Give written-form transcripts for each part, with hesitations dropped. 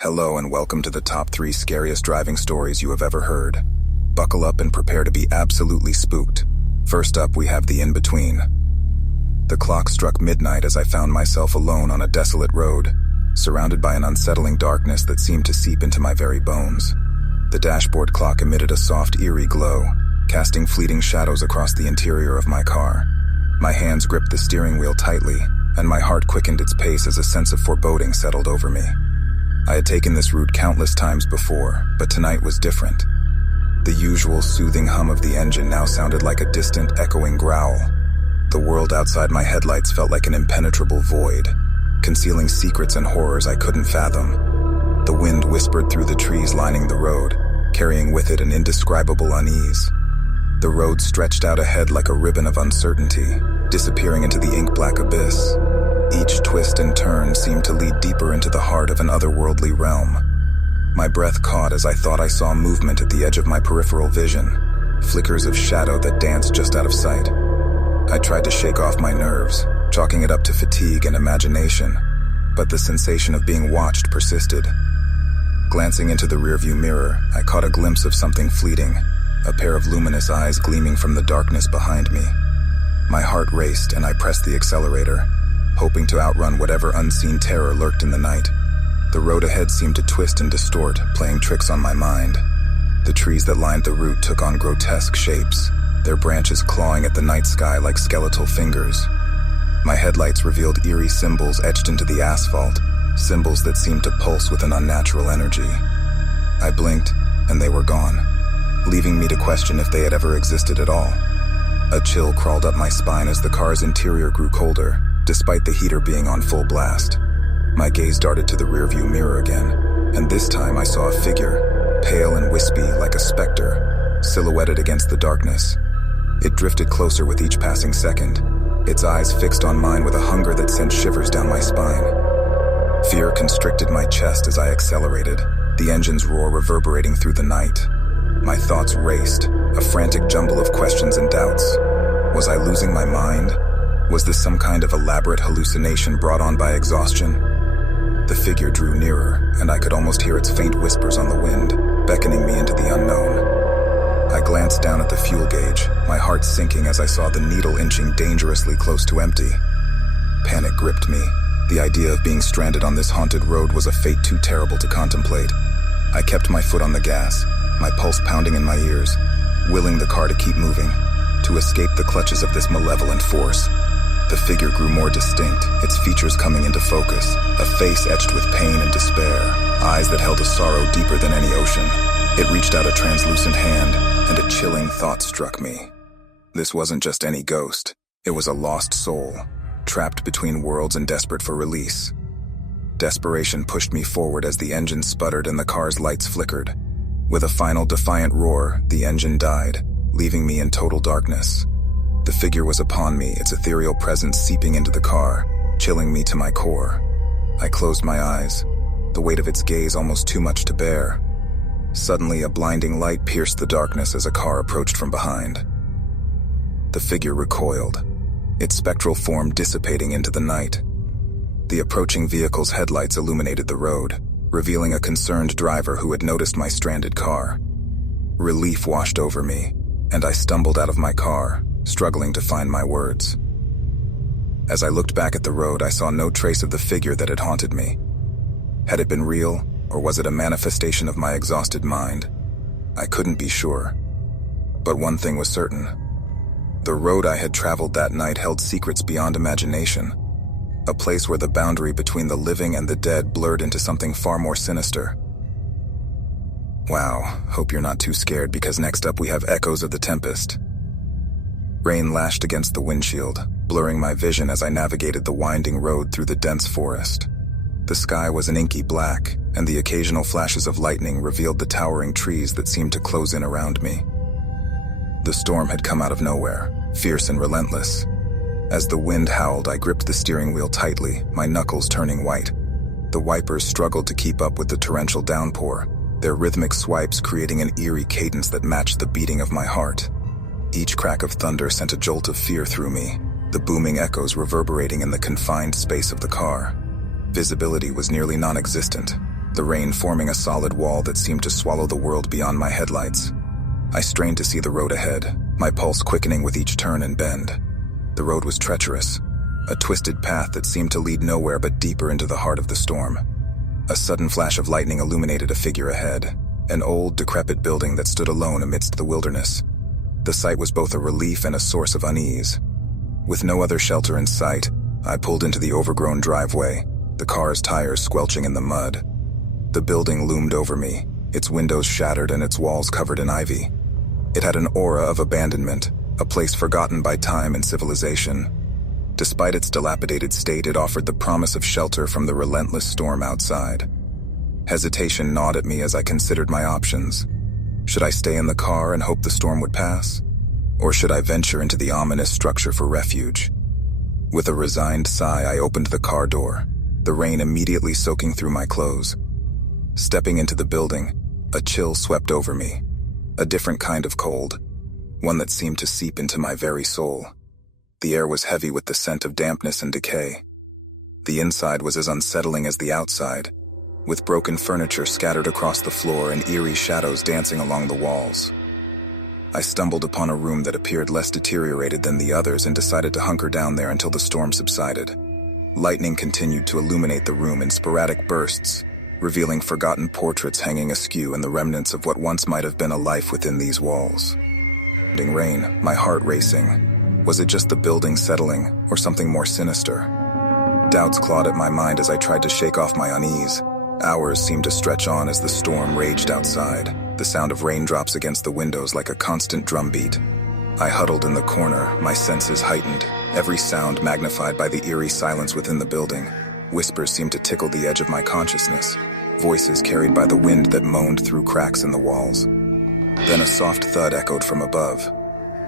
Hello and welcome to the top 3 scariest driving stories you have ever heard. Buckle up and prepare to be absolutely spooked. First up, we have the in-between. The clock struck midnight as I found myself alone on a desolate road, surrounded by an unsettling darkness that seemed to seep into my very bones. The dashboard clock emitted a soft, eerie glow, casting fleeting shadows across the interior of my car. My hands gripped the steering wheel tightly, and my heart quickened its pace as a sense of foreboding settled over me. I had taken this route countless times before, but tonight was different. The usual soothing hum of the engine now sounded like a distant, echoing growl. The world outside my headlights felt like an impenetrable void, concealing secrets and horrors I couldn't fathom. The wind whispered through the trees lining the road, carrying with it an indescribable unease. The road stretched out ahead like a ribbon of uncertainty, disappearing into the ink-black abyss. Each twist and turn seemed to lead deeper into the heart of an otherworldly realm. My breath caught as I thought I saw movement at the edge of my peripheral vision, flickers of shadow that danced just out of sight. I tried to shake off my nerves, chalking it up to fatigue and imagination, but the sensation of being watched persisted. Glancing into the rearview mirror, I caught a glimpse of something fleeting, a pair of luminous eyes gleaming from the darkness behind me. My heart raced and I pressed the accelerator, hoping to outrun whatever unseen terror lurked in the night. The road ahead seemed to twist and distort, playing tricks on my mind. The trees that lined the route took on grotesque shapes, their branches clawing at the night sky like skeletal fingers. My headlights revealed eerie symbols etched into the asphalt, symbols that seemed to pulse with an unnatural energy. I blinked, and they were gone, leaving me to question if they had ever existed at all. A chill crawled up my spine as the car's interior grew colder, despite the heater being on full blast. My gaze darted to the rearview mirror again, and this time I saw a figure, pale and wispy like a specter, silhouetted against the darkness. It drifted closer with each passing second, its eyes fixed on mine with a hunger that sent shivers down my spine. Fear constricted my chest as I accelerated, the engine's roar reverberating through the night. My thoughts raced, a frantic jumble of questions and doubts. Was I losing my mind? Was this some kind of elaborate hallucination brought on by exhaustion? The figure drew nearer, and I could almost hear its faint whispers on the wind, beckoning me into the unknown. I glanced down at the fuel gauge, my heart sinking as I saw the needle inching dangerously close to empty. Panic gripped me. The idea of being stranded on this haunted road was a fate too terrible to contemplate. I kept my foot on the gas, my pulse pounding in my ears, willing the car to keep moving, to escape the clutches of this malevolent force. The figure grew more distinct, its features coming into focus, a face etched with pain and despair, eyes that held a sorrow deeper than any ocean. It reached out a translucent hand, and a chilling thought struck me. This wasn't just any ghost. It was a lost soul, trapped between worlds and desperate for release. Desperation pushed me forward as the engine sputtered and the car's lights flickered. With a final defiant roar, the engine died, leaving me in total darkness. The figure was upon me, its ethereal presence seeping into the car, chilling me to my core. I closed my eyes, the weight of its gaze almost too much to bear. Suddenly, a blinding light pierced the darkness as a car approached from behind. The figure recoiled, its spectral form dissipating into the night. The approaching vehicle's headlights illuminated the road, revealing a concerned driver who had noticed my stranded car. Relief washed over me, and I stumbled out of my car, struggling to find my words. As I looked back at the road, I saw no trace of the figure that had haunted me. Had it been real, or was it a manifestation of my exhausted mind? I couldn't be sure. But one thing was certain. The road I had traveled that night held secrets beyond imagination, a place where the boundary between the living and the dead blurred into something far more sinister. Wow, hope you're not too scared because next up we have echoes of the Tempest. Rain lashed against the windshield, blurring my vision as I navigated the winding road through the dense forest. The sky was an inky black, and the occasional flashes of lightning revealed the towering trees that seemed to close in around me. The storm had come out of nowhere, fierce and relentless. As the wind howled, I gripped the steering wheel tightly, my knuckles turning white. The wipers struggled to keep up with the torrential downpour, their rhythmic swipes creating an eerie cadence that matched the beating of my heart. Each crack of thunder sent a jolt of fear through me, the booming echoes reverberating in the confined space of the car. Visibility was nearly non-existent, the rain forming a solid wall that seemed to swallow the world beyond my headlights. I strained to see the road ahead, my pulse quickening with each turn and bend. The road was treacherous, a twisted path that seemed to lead nowhere but deeper into the heart of the storm. A sudden flash of lightning illuminated a figure ahead, an old, decrepit building that stood alone amidst the wilderness. The sight was both a relief and a source of unease. With no other shelter in sight, I pulled into the overgrown driveway, the car's tires squelching in the mud. The building loomed over me, its windows shattered and its walls covered in ivy. It had an aura of abandonment, a place forgotten by time and civilization. Despite its dilapidated state, it offered the promise of shelter from the relentless storm outside. Hesitation gnawed at me as I considered my options. Should I stay in the car and hope the storm would pass? Or should I venture into the ominous structure for refuge? With a resigned sigh, I opened the car door, the rain immediately soaking through my clothes. Stepping into the building, a chill swept over me. A different kind of cold, one that seemed to seep into my very soul. The air was heavy with the scent of dampness and decay. The inside was as unsettling as the outside, with broken furniture scattered across the floor and eerie shadows dancing along the walls. I stumbled upon a room that appeared less deteriorated than the others and decided to hunker down there until the storm subsided. Lightning continued to illuminate the room in sporadic bursts, revealing forgotten portraits hanging askew and the remnants of what once might have been a life within these walls. Rain, my heart racing. Was it just the building settling, or something more sinister? Doubts clawed at my mind as I tried to shake off my unease. Hours seemed to stretch on as the storm raged outside, the sound of raindrops against the windows like a constant drumbeat. I huddled in the corner, my senses heightened, every sound magnified by the eerie silence within the building. Whispers seemed to tickle the edge of my consciousness, voices carried by the wind that moaned through cracks in the walls. Then a soft thud echoed from above,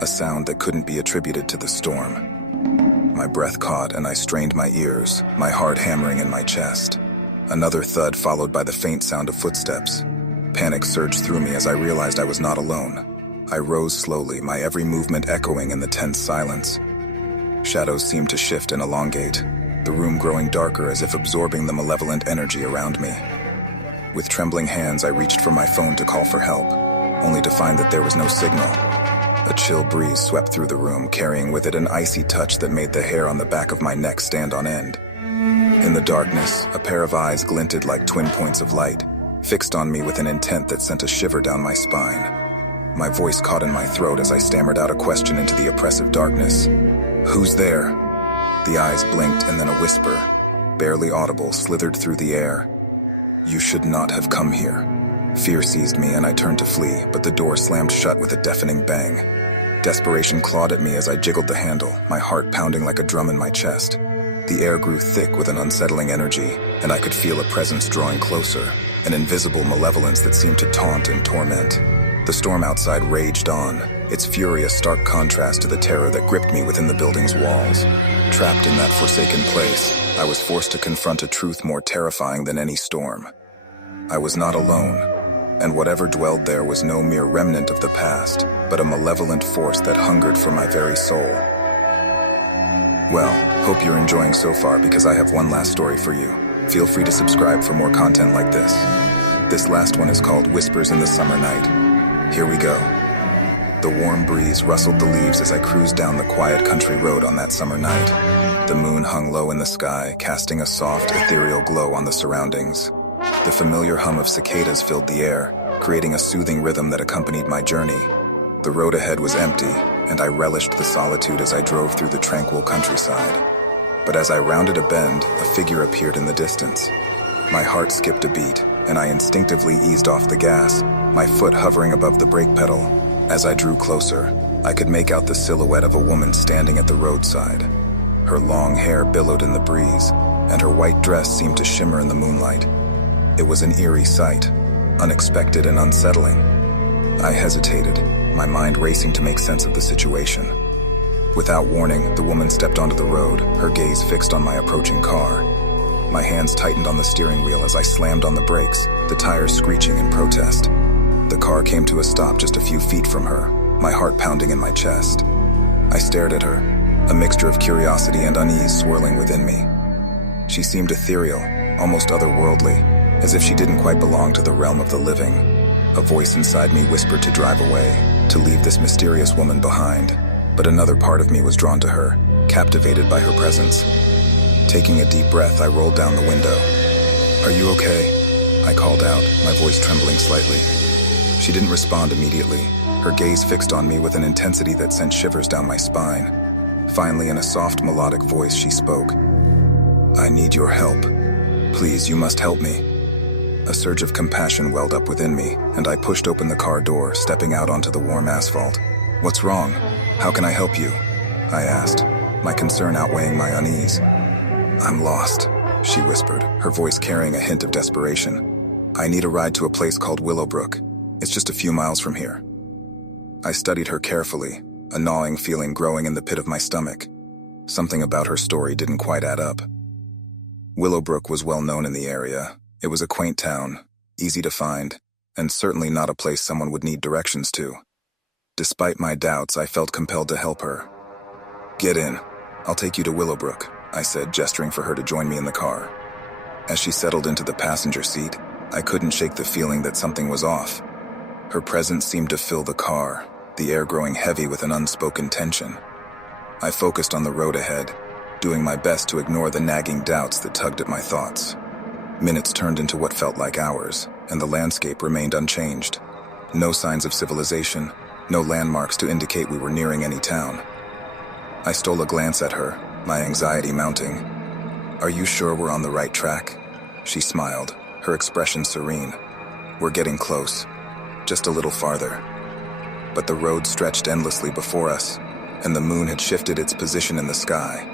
a sound that couldn't be attributed to the storm. My breath caught and I strained my ears, my heart hammering in my chest. Another thud followed by the faint sound of footsteps. Panic surged through me as I realized I was not alone. I rose slowly, my every movement echoing in the tense silence. Shadows seemed to shift and elongate, the room growing darker as if absorbing the malevolent energy around me. With trembling hands, I reached for my phone to call for help, only to find that there was no signal. A chill breeze swept through the room, carrying with it an icy touch that made the hair on the back of my neck stand on end. In the darkness, a pair of eyes glinted like twin points of light, fixed on me with an intent that sent a shiver down my spine. My voice caught in my throat as I stammered out a question into the oppressive darkness. "Who's there?" The eyes blinked and then a whisper, barely audible, slithered through the air. "You should not have come here." Fear seized me and I turned to flee, but the door slammed shut with a deafening bang. Desperation clawed at me as I jiggled the handle, my heart pounding like a drum in my chest. The air grew thick with an unsettling energy, and I could feel a presence drawing closer, an invisible malevolence that seemed to taunt and torment. The storm outside raged on, its fury a stark contrast to the terror that gripped me within the building's walls. Trapped in that forsaken place, I was forced to confront a truth more terrifying than any storm. I was not alone, and whatever dwelled there was no mere remnant of the past, but a malevolent force that hungered for my very soul. Well, hope you're enjoying so far because I have one last story for you. Feel free to subscribe for more content like this. This last one is called Whispers in the Summer Night. Here we go. The warm breeze rustled the leaves as I cruised down the quiet country road on that summer night. The moon hung low in the sky, casting a soft, ethereal glow on the surroundings. The familiar hum of cicadas filled the air, creating a soothing rhythm that accompanied my journey. The road ahead was empty, and I relished the solitude as I drove through the tranquil countryside. But as I rounded a bend, a figure appeared in the distance. My heart skipped a beat, and I instinctively eased off the gas, my foot hovering above the brake pedal. As I drew closer, I could make out the silhouette of a woman standing at the roadside. Her long hair billowed in the breeze, and her white dress seemed to shimmer in the moonlight. It was an eerie sight, unexpected and unsettling. I hesitated, my mind racing to make sense of the situation. Without warning, the woman stepped onto the road, her gaze fixed on my approaching car. My hands tightened on the steering wheel as I slammed on the brakes, the tires screeching in protest. The car came to a stop just a few feet from her, my heart pounding in my chest. I stared at her, a mixture of curiosity and unease swirling within me. She seemed ethereal, almost otherworldly, As if she didn't quite belong to the realm of the living, a voice inside me whispered to drive away, to leave this mysterious woman behind. But another part of me was drawn to her, captivated by her presence. Taking a deep breath, I rolled down the window. "Are you okay?" I called out, my voice trembling slightly. She didn't respond immediately, her gaze fixed on me with an intensity that sent shivers down my spine. Finally, in a soft, melodic voice, she spoke. "I need your help. Please, you must help me." A surge of compassion welled up within me, and I pushed open the car door, stepping out onto the warm asphalt. "What's wrong? How can I help you?" I asked, my concern outweighing my unease. "I'm lost," she whispered, her voice carrying a hint of desperation. "I need a ride to a place called Willowbrook. It's just a few miles from here." I studied her carefully, a gnawing feeling growing in the pit of my stomach. Something about her story didn't quite add up. Willowbrook was well known in the area. It was a quaint town, easy to find, and certainly not a place someone would need directions to. Despite my doubts, I felt compelled to help her. "Get in. I'll take you to Willowbrook," I said, gesturing for her to join me in the car. As she settled into the passenger seat, I couldn't shake the feeling that something was off. Her presence seemed to fill the car, the air growing heavy with an unspoken tension. I focused on the road ahead, doing my best to ignore the nagging doubts that tugged at my thoughts. Minutes turned into what felt like hours, and the landscape remained unchanged. No signs of civilization, no landmarks to indicate we were nearing any town. I stole a glance at her, my anxiety mounting. "Are you sure we're on the right track?" She smiled, her expression serene. "We're getting close. Just a little farther." But the road stretched endlessly before us, and the moon had shifted its position in the sky.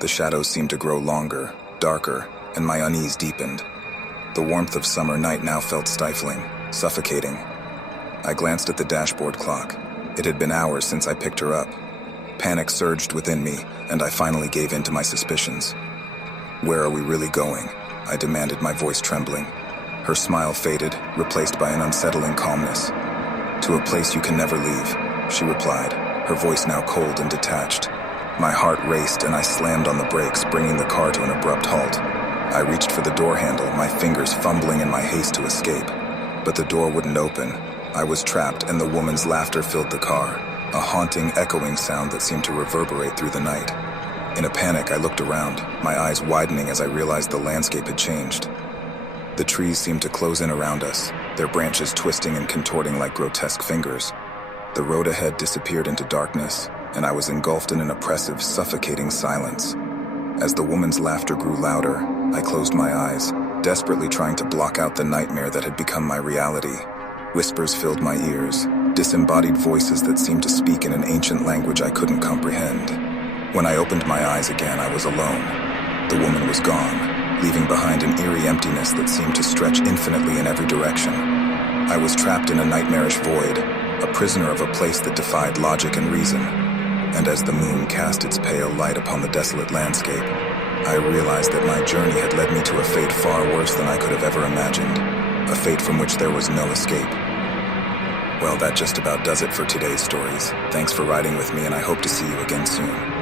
The shadows seemed to grow longer, darker, and my unease deepened. The warmth of summer night now felt stifling, suffocating. I glanced at the dashboard clock. It had been hours since I picked her up. Panic surged within me, and I finally gave in to my suspicions. "Where are we really going?" I demanded, my voice trembling. Her smile faded, replaced by an unsettling calmness. "To a place you can never leave," she replied, her voice now cold and detached. My heart raced and I slammed on the brakes, bringing the car to an abrupt halt. I reached for the door handle, my fingers fumbling in my haste to escape. But the door wouldn't open. I was trapped, and the woman's laughter filled the car, a haunting, echoing sound that seemed to reverberate through the night. In a panic, I looked around, my eyes widening as I realized the landscape had changed. The trees seemed to close in around us, their branches twisting and contorting like grotesque fingers. The road ahead disappeared into darkness, and I was engulfed in an oppressive, suffocating silence. As the woman's laughter grew louder, I closed my eyes, desperately trying to block out the nightmare that had become my reality. Whispers filled my ears, disembodied voices that seemed to speak in an ancient language I couldn't comprehend. When I opened my eyes again, I was alone. The woman was gone, leaving behind an eerie emptiness that seemed to stretch infinitely in every direction. I was trapped in a nightmarish void, a prisoner of a place that defied logic and reason. And as the moon cast its pale light upon the desolate landscape, I realized that my journey had led me to a fate far worse than I could have ever imagined, a fate from which there was no escape. Well, that just about does it for today's stories. Thanks for riding with me, and I hope to see you again soon.